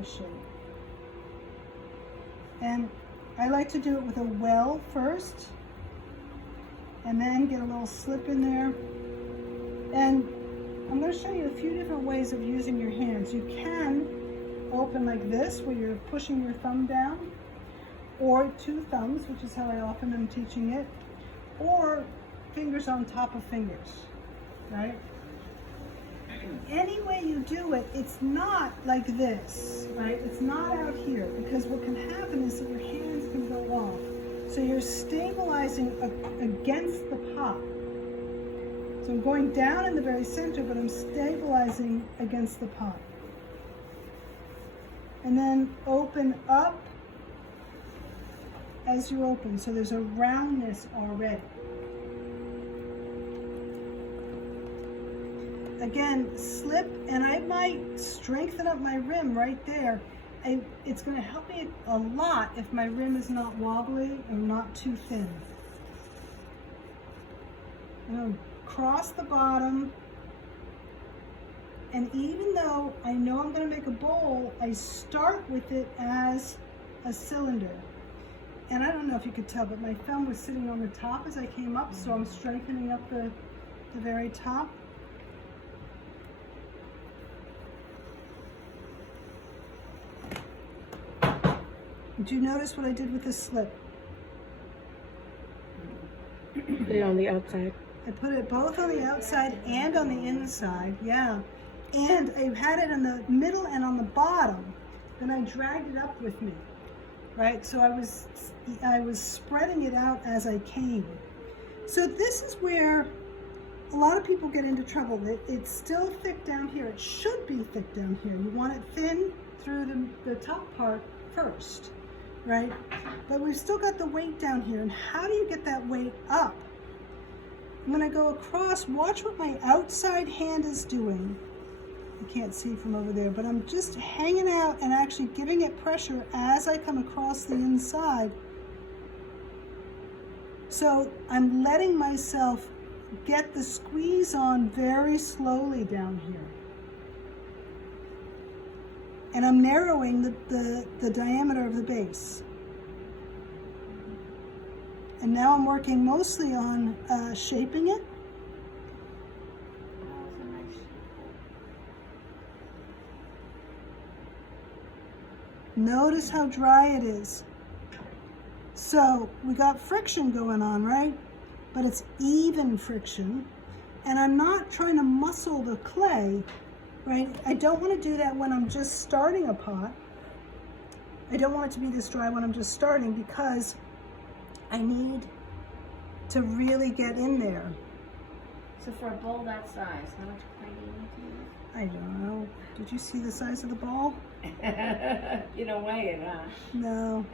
a shape. And I like to do it with a well first, and then get a little slip in there. And I'm going to show you a few different ways of using your hands. You can open like this, where you're pushing your thumb down, or two thumbs, which is how I often am teaching it, or fingers on top of fingers, right? Any way you do it, it's not like this, right? It's not out here, because what can happen is that your hands can go off. So you're stabilizing against the pot. So I'm going down in the very center, but I'm stabilizing against the pot. And then open up as you open, so there's a roundness already. Again, slip, and I might strengthen up my rim right there. It's going to help me a lot if my rim is not wobbly or not too thin. I'm going to cross the bottom, and even though I know I'm going to make a bowl, I start with it as a cylinder. And I don't know if you could tell, but my thumb was sitting on the top as I came up, so I'm strengthening up the very top. Do you notice what I did with the slip? Put it on the outside. I put it both on the outside and on the inside, yeah. And I had it in the middle and on the bottom. Then I dragged it up with me, right? So I was spreading it out as I came. So this is where a lot of people get into trouble. It's still thick down here. It should be thick down here. You want it thin through the top part first, right? But we've still got the weight down here. And how do you get that weight up? I'm going to go across. Watch what my outside hand is doing. You can't see from over there, but I'm just hanging out and actually giving it pressure as I come across the inside. So I'm letting myself get the squeeze on very slowly down here. And I'm narrowing the diameter of the base. And now I'm working mostly on shaping it. Notice how dry it is. So we got friction going on, right? But it's even friction. And I'm not trying to muscle the clay, right? I don't want to do that when I'm just starting a pot. I don't want it to be this dry when I'm just starting, because I need to really get in there. So for a bowl that size, how much clay do you need to use? I don't know. Did you see the size of the ball? You don't weigh it, huh? No.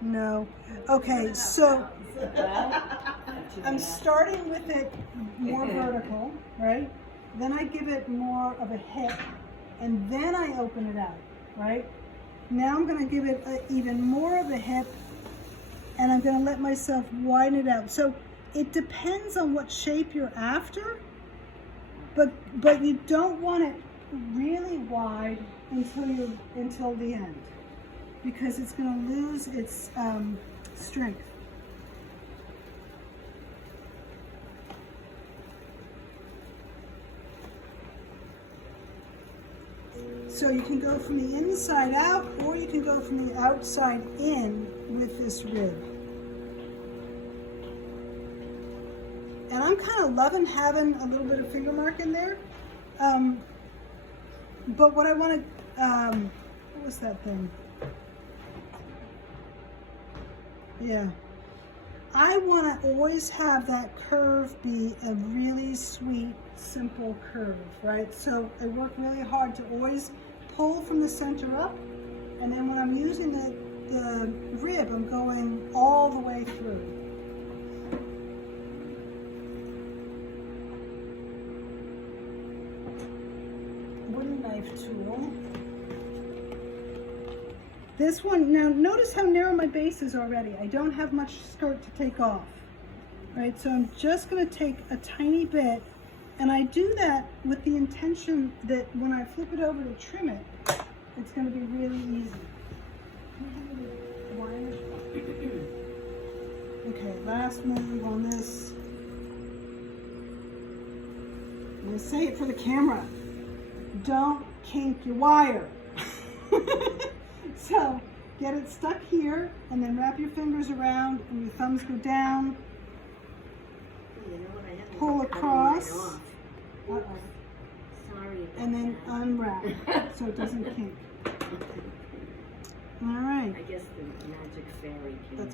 No. Okay, so I'm starting with it more vertical, right? Then I give it more of a hip, and then I open it out, right? Now I'm going to give it even more of a hip, and I'm going to let myself widen it out. So it depends on what shape you're after, but you don't want it really wide until the end, because it's going to lose its strength. So you can go from the inside out, or you can go from the outside in with this rib. And I'm kind of loving having a little bit of finger mark in there. But what I want to, what was that thing? Yeah. I want to always have that curve be a really sweet, simple curve, right? So I work really hard to always pull from the center up, and then when I'm using the rib, I'm going all the way through. Wooden knife tool. This one, now notice how narrow my base is already. I don't have much skirt to take off, right? So I'm just going to take a tiny bit And I do that with the intention that when I flip it over to trim it, it's going to be really easy. Okay, last move on this. I'm going to say it for the camera. Don't kink your wire. So get it stuck here and then wrap your fingers around and your thumbs go down. You know what? I haven't Pull cut mine across. off. Uh-oh. Sorry about And then that. unwrap so it doesn't kink. All right. I guess the magic fairy came. That's